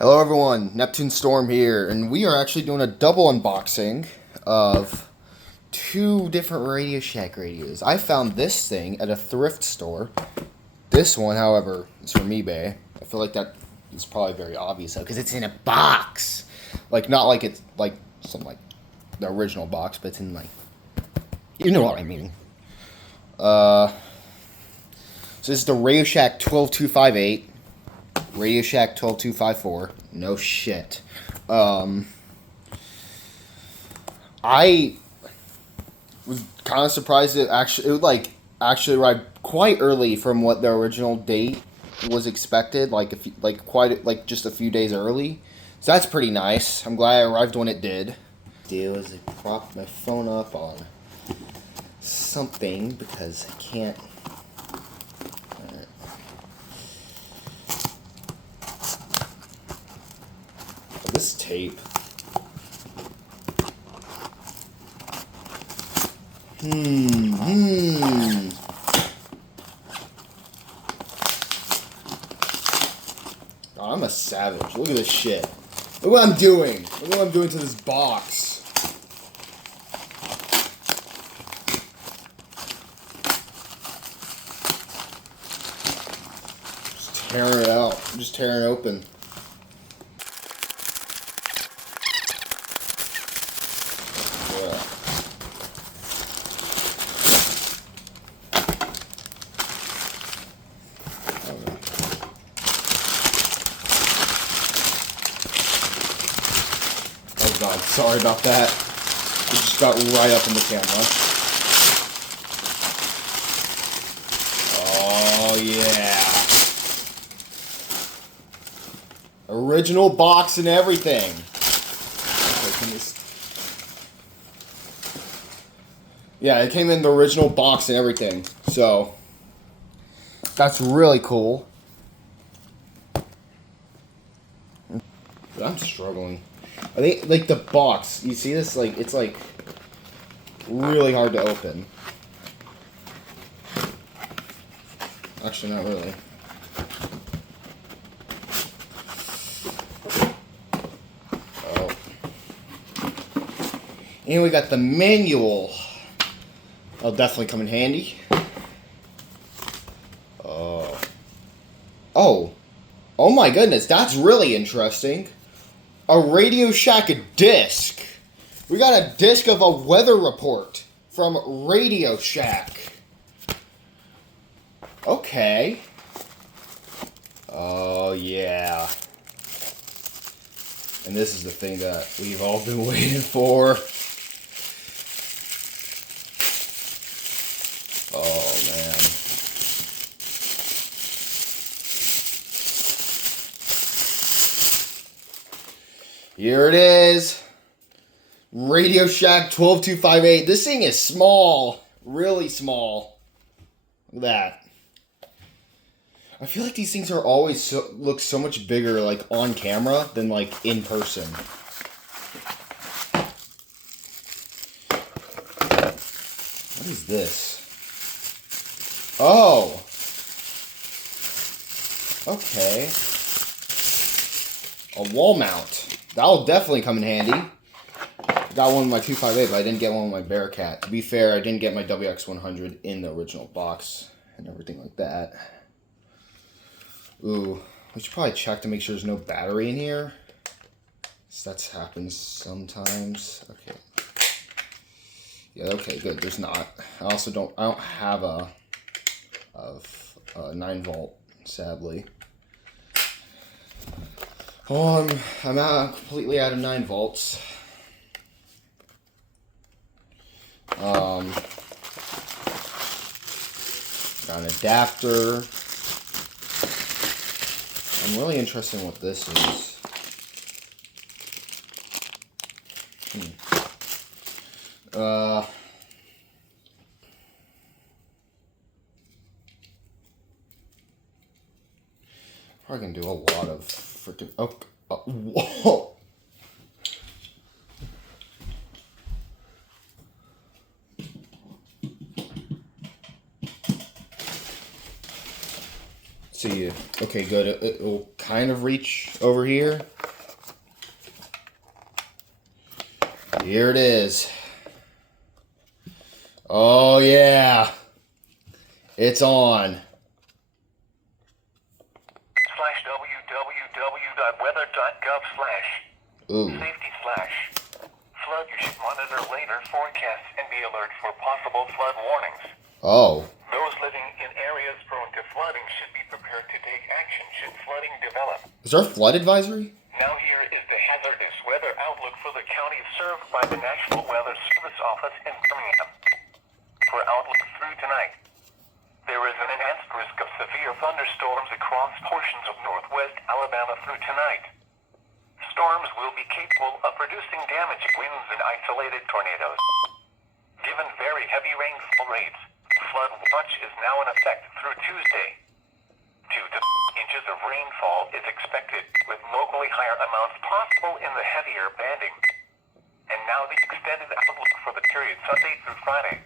Hello everyone, Neptune Storm here, and we are actually doing a double unboxing of two different Radioshack radios. I found this thing at a thrift store. This one, however, is from eBay. I feel like that is probably very obvious though, because it's in a box. Like, not like it's like some like the original box, but it's in like, you know what I mean. So this is the Radioshack 12258. Radioshack 12254. No shit. I was kind of surprised it would actually arrive quite early from what the original date was expected, just a few days early. So that's pretty nice. I'm glad I arrived when it did. Deal is I prop my phone up on something because I can't. This tape. Oh, I'm a savage. Look at this shit. Look what I'm doing. Look what I'm doing to this box. Just tearing it out. I'm just tearing it open. Oh god, sorry about that. It just got right up in the camera. Oh yeah. Original box and everything. Yeah, it came in the original box and everything. So that's really cool. I'm struggling. I think, like, the box, you see this? Like, it's, like, really hard to open. Actually, not really. Oh. And we got the manual. That'll definitely come in handy. Oh. Oh my goodness, that's really interesting. A Radioshack disc. We got a disc of a weather report from Radioshack. Okay. Oh yeah. And this is the thing that we've all been waiting for. Oh man. Here it is. Radioshack 12258. This thing is small. Really small. Look at that. I feel like these things are always look so much bigger, like, on camera than, like, in person. What is this? Oh. Okay. A wall mount. That'll definitely come in handy. Got one with my 258, but I didn't get one with my Bearcat. To be fair, I didn't get my WX100 in the original box and everything like that. Ooh, we should probably check to make sure there's no battery in here. That happens sometimes. Okay. Yeah, okay, good. There's not. I don't have a 9-volt, sadly. Oh, I'm completely out of 9 volts. Got an adapter. I'm really interested in what this is. Probably gonna do a lot of freaking. Whoa. See you. Okay. Okay, good. It will kind of reach over here. Here it is. Oh, yeah. It's on. www.weather.gov/safety/flood. You should monitor later forecasts and be alert for possible flood warnings. Oh. Those living in areas prone to flooding should be prepared to take action should flooding develop. Is there a flood advisory? Now here is the hazardous weather outlook for the county served by the National Weather Service Office in Birmingham. For outlook through tonight, there is an enhanced risk of severe thunderstorms across portions of northwest Alabama through tonight. Storms will be capable of producing damaging winds and isolated tornadoes. Given very heavy rainfall rates, flood watch is now in effect through Tuesday. 2 to 3 inches of rainfall is expected, with locally higher amounts possible in the heavier banding. And now the extended outlook for the period Sunday through Friday.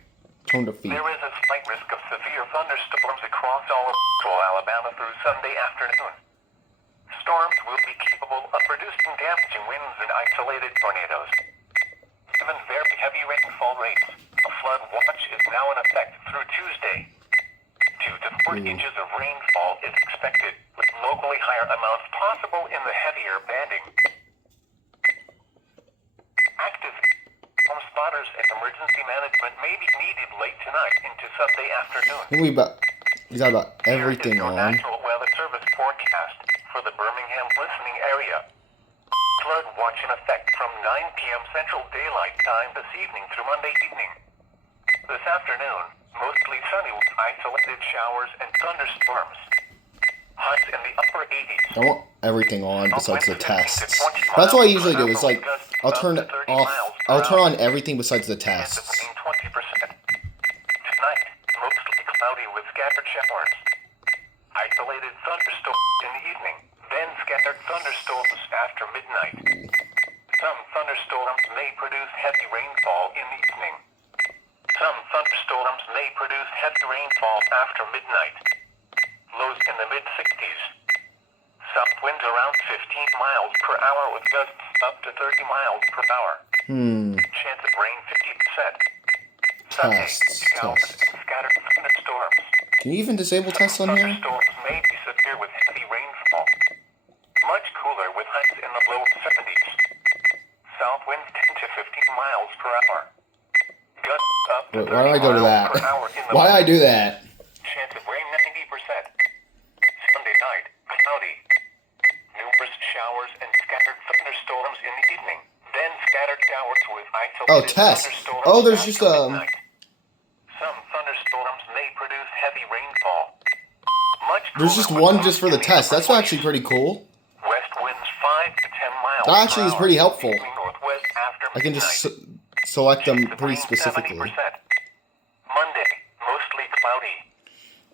There is a slight risk of severe thunderstorms across all of central Alabama through Sunday afternoon. Storms will be capable of producing damaging winds and isolated tornadoes. Given very heavy rainfall rates, a flood watch is now in effect through Tuesday. 2 to 4 inches of rainfall is expected, with locally higher amounts possible in the heavier banding. Active storm spotters and emergency management may be needed late tonight into Sunday afternoon. We got about everything Here is your on. National Weather Service forecast for the Birmingham listening area. Flood watch in effect from 9 p.m. Central Daylight Time this evening through Monday evening. This afternoon, mostly sunny with isolated showers and thunderstorms. Highs in the upper 80s. I want everything on besides the tests. That's what I usually do. It's like I'll turn on everything besides the tests. Tonight, mostly cloudy with scattered showers. Isolated thunderstorms in the evening, then scattered thunderstorms after midnight. Some thunderstorms may produce heavy rainfall in the evening. Some thunderstorms may produce heavy rainfall after midnight. Lows in the mid-60s. South winds around 15 miles per hour with gusts up to 30 miles per hour. Chance of rain 50%. Sunday, showers and scattered thunderstorms. Can you even disable tests on here? Thunderstorms may be severe with heavy rainfall. Much cooler with highs in the low 70s. South winds 10 to 15 miles per hour. Gusts up to 30 Why do I go to miles that? per hour in the Why did I do that? Chance of rain 90%. Sunday night, cloudy. Numerous showers and scattered thunderstorms in the evening. Then scattered showers with isolated test. thunderstorms. Oh, there's just after midnight. Some thunderstorms may produce heavy rainfall. Much There's just cooler one with just for the test. That's actually pretty cool. West winds 5 to 10 miles That actually per is hour, pretty helpful. moving northwest after I can just midnight. select them Chance of pretty rain specifically. 70%. Monday, mostly cloudy.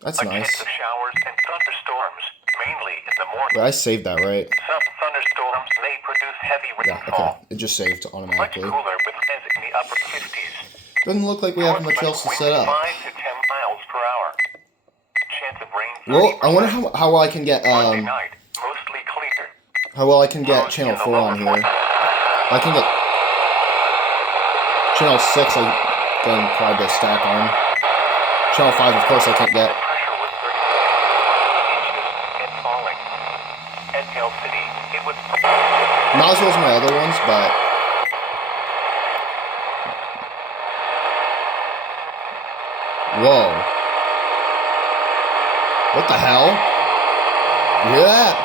That's A chance nice. of showers and thunderstorms, mainly in the morning. Wait, I saved that, right? Some thunderstorms may produce heavy Yeah, rainfall. okay. It just saved Much automatically. cooler with highs in the upper 50s. Doesn't look like we have much else to Winds set up. 5 to 10 miles per hour. Chance of rain 30%. Well, I wonder how well I can get Monday night, mostly clear. how well I can get channel 4 on here. I can get channel 6. I'm getting quite a bit of stack on. Channel 5, of course, I can't get. Pressure was 30 inches and falling. At Hill City, it was Not as well as my other ones, but whoa. What the hell? You hear that?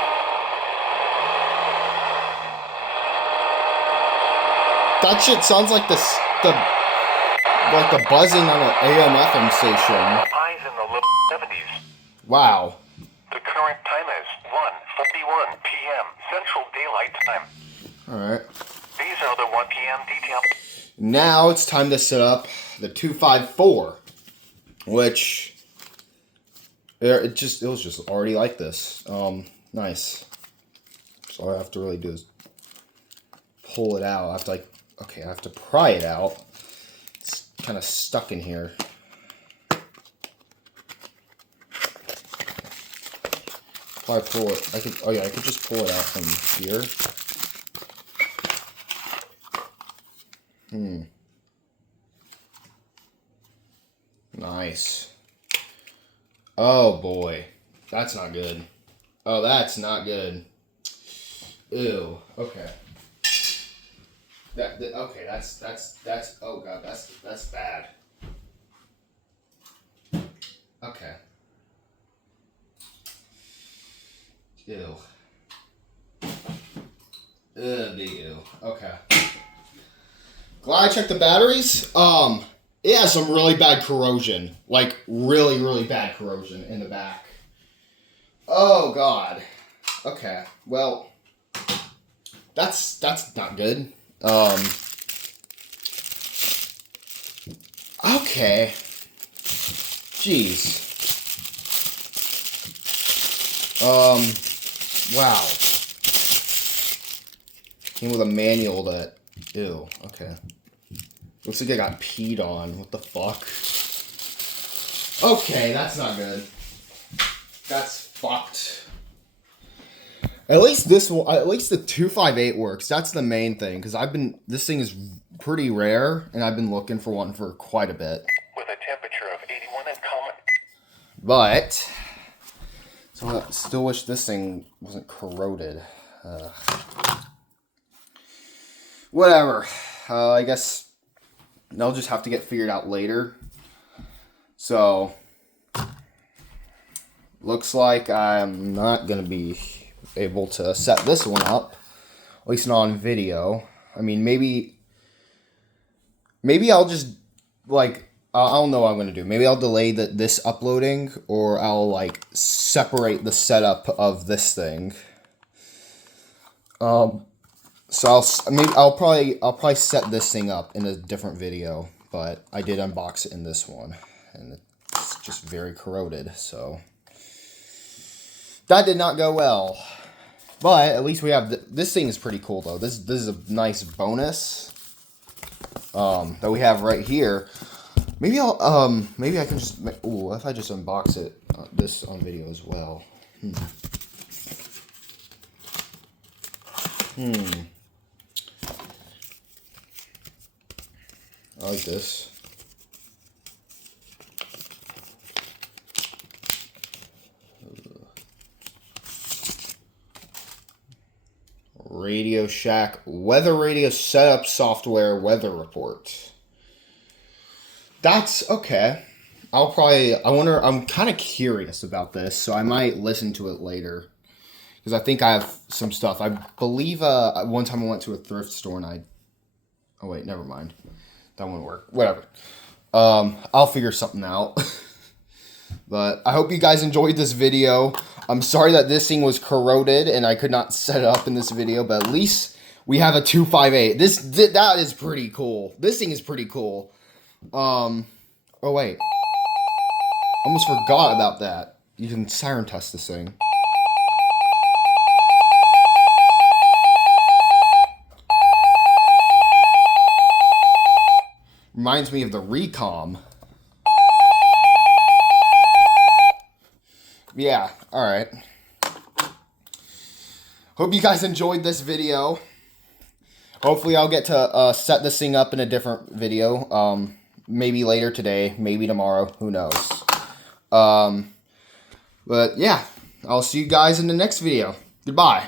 That shit sounds like the buzzing on an AM FM station. highs in the low 70s. Wow. The current time is 1:41 p.m. Central Daylight Time. Alright. These are the 1 p.m. details. Now it's time to set up the 254, which it was just already like this. Nice. So all I have to really do is pull it out. I have to pry it out. It's kind of stuck in here. Probably pull it. I could. Oh yeah, I could just pull it out from here. Nice. Oh boy, that's not good. Oh, that's not good. Ew. Okay. Okay. That's. Oh god, that's bad. Okay. Ew. Big ew. Okay. Glad I checked the batteries. It has some really bad corrosion. Like, really, really bad corrosion in the back. Oh, God. Okay. Well, that's not good. Okay. Jeez. Wow. Came with a manual that... Ew. Okay. Looks like I got peed on. What the fuck? Okay, that's not good. That's fucked. At least this will. At least the 258 works. That's the main thing. Because this thing is pretty rare, and I've been looking for one for quite a bit. With a temperature of 81 in common. But so I still wish this thing wasn't corroded. Whatever. I guess. They'll just have to get figured out later. So, looks like I'm not going to be able to set this one up. At least not on video. I mean, maybe I'll just, like, I don't know what I'm going to do. Maybe I'll delay this uploading, or I'll, like, separate the setup of this thing. So I'll probably set this thing up in a different video, but I did unbox it in this one, and it's just very corroded. So that did not go well. But at least we have this thing is pretty cool though. This is a nice bonus that we have right here. Maybe I can just ooh, what if I just unbox it this on video as well. I like this. Radioshack weather radio setup software weather report. That's okay. I'm kind of curious about this, so I might listen to it later. Because I think I have some stuff. I believe one time I went to a thrift store and oh wait, never mind. That won't work. Whatever. I'll figure something out. But I hope you guys enjoyed this video. I'm sorry that this thing was corroded and I could not set it up in this video, but at least we have a 258. That is pretty cool. This thing is pretty cool. Oh wait. Almost forgot about that. You can siren test this thing. Reminds me of the Recom. Yeah, alright. Hope you guys enjoyed this video. Hopefully I'll get to set this thing up in a different video. Maybe later today, maybe tomorrow, who knows. But yeah, I'll see you guys in the next video. Goodbye.